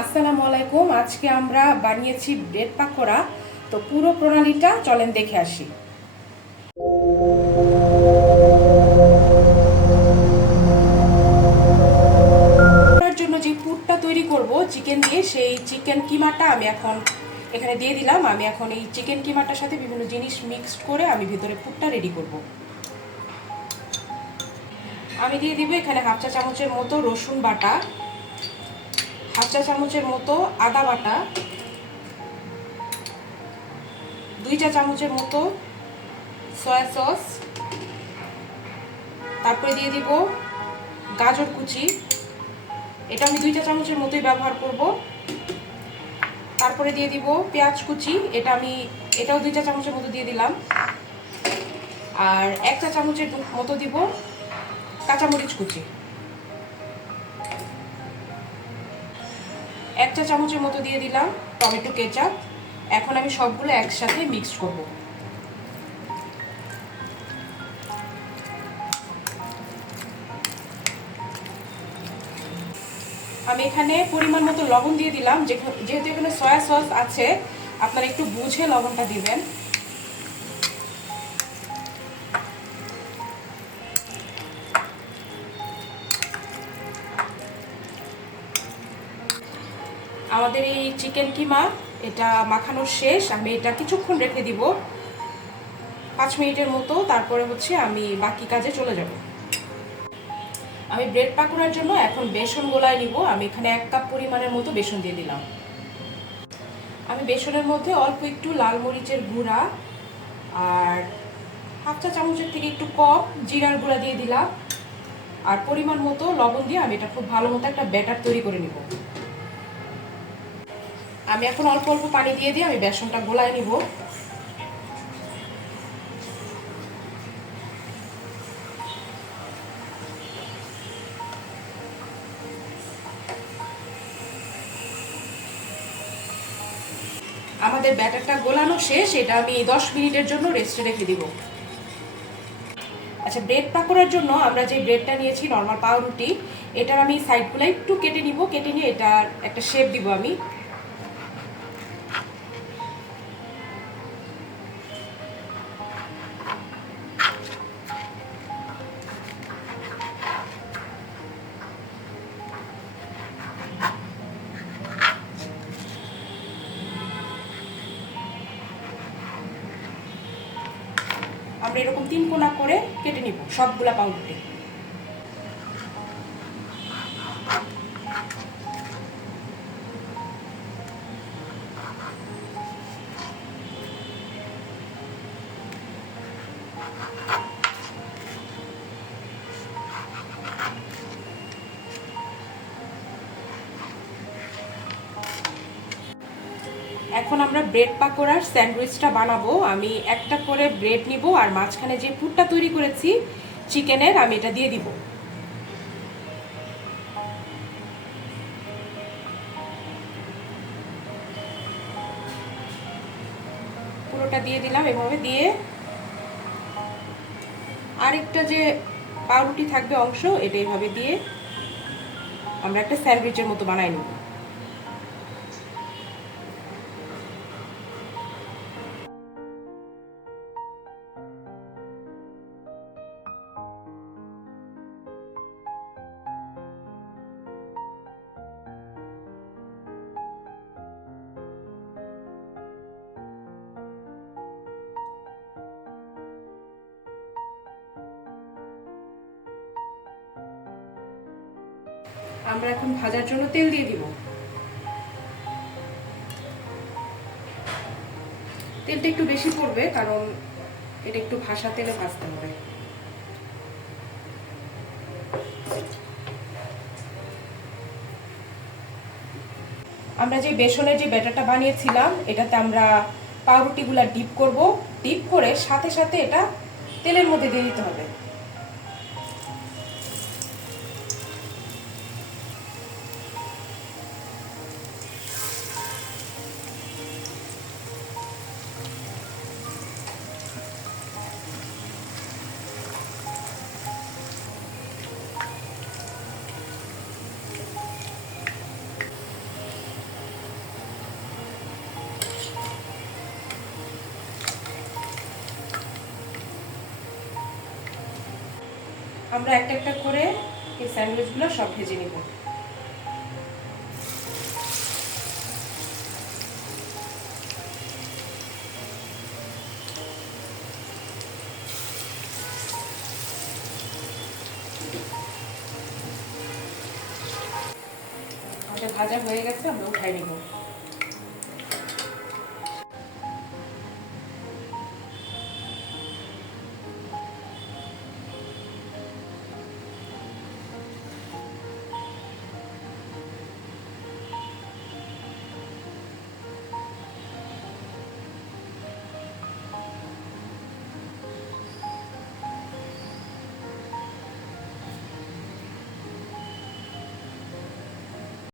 আসসালামু আলাইকুম। আজকে আমরা বানিয়েছি ব্রেড পাকোড়া। তো পুরো প্রণালীটা চলেন দেখে আসি। এর জন্য যে পুরটা তৈরি করব চিকেন দিয়ে, সেই চিকেন কিমাটা আমি এখন এখানে দিয়ে দিলাম। আমি এখন এই চিকেন কিমাটার সাথে বিভিন্ন জিনিস মিক্সড করে আমি ভিতরে পুরটা রেডি করব। আমি দিয়ে দিব এখানে হাফ চা চামচের মতো রসুন বাটা, হাফ চা চামচের মতো আদা বাটা, 2 চা চামচের মতো সয়া সস, তারপরে দিয়ে দিব গাজর কুচি, এটা আমি 2 চা চামচের মতোই ব্যবহার করব। তারপরে দিয়ে দিব পেঁয়াজ কুচি, এটাও 2 চা চামচের মতো দিয়ে দিলাম। আর 1 চা চামচের মতো দিব কাঁচামরিচ কুচি, 1 চা চামচের মতো দিয়ে দিলাম টমেটো কেচাপ। এখন আমি সবগুলো একসাথে মিক্স করব। আমি এখানে পরিমাণ মতো লবণ দিয়ে দিলাম। যেহেতু এখানে সয়া সস আছে, আপনারা একটু বুঝে লবণটা দিবেন। আমাদের এই চিকেন কিমা এটা মাখানোর শেষ। আমি এটা কিছুক্ষণ রেখে দিব, 5 মিনিটের মতো। তারপরে আমি বাকি কাজে চলে যাব। আমি ব্রেড পাকোড়ার জন্য এখন বেসন গোলায় নিব। আমি এখানে 1 কাপ পরিমাণের মতো বেসন দিয়ে দিলাম। আমি বেসনের মধ্যে অল্প একটু লাল মরিচের গুঁড়া আর হাফ চা চামচের থেকে একটু কম জিরার গুঁড়া দিয়ে দিলাম। আর পরিমাণ মতো লবণ দিয়ে আমি এটা খুব ভালো মতো একটা ব্যাটার তৈরি করে নিব। আমি এখন অল্প অল্প পানি দিয়ে আমি বেসনটা গোলায় নিব। আমাদের ব্যাটারটা গোলানো শেষ। এটা আমি 10 মিনিটের জন্য রেস্টে রেখে দিব। আচ্ছা, ব্রেড পাকোড়ার জন্য আমরা যে ব্রেডটা নিয়েছি নরমাল পাউরুটি, এটার আমি সাইডগুলো একটু কেটে নিব। কেটে নিয়ে এটার একটা শেপ দিব। আমরা এরকম 3 কোনা করে কেটে নিব সবগুলা পাউরুটি। এখন আমরা ব্রেড পাকোড়ার স্যান্ডউইচটা বানাবো। আমি একটা করে ব্রেড নিব আর মাঝখানে যে পুরটা তৈরি করেছি চিকেনের, আমি এটা দিয়ে দিব। পুরোটা দিয়ে দিলাম। এভাবে দিয়ে আরেকটা যে পাউরুটি থাকবে অংশ, এটা এইভাবে দিয়ে আমরা একটা স্যান্ডউইচের মতো বানাই নেব। আমরা এখন ভাজার জন্য তেল দিয়ে দিব। তেলটা একটু বেশি পড়বে, কারণ এটা একটু ভাসা তেলে ভাজতে হবে। আমরা যে বেসনের যে ব্যাটারটা বানিয়েছিলাম, এটাতে আমরা পাউরুটিগুলা ডিপ করব। ডিপ করে সাথে সাথে এটা তেলের মধ্যে দিয়ে দিতে হবে। আমরা একটা একটা করে এই স্যান্ডউইচগুলো সব ভেজে নিব। আমাদের ভাজা হয়ে গেছে, আমরা উঠাই নিব।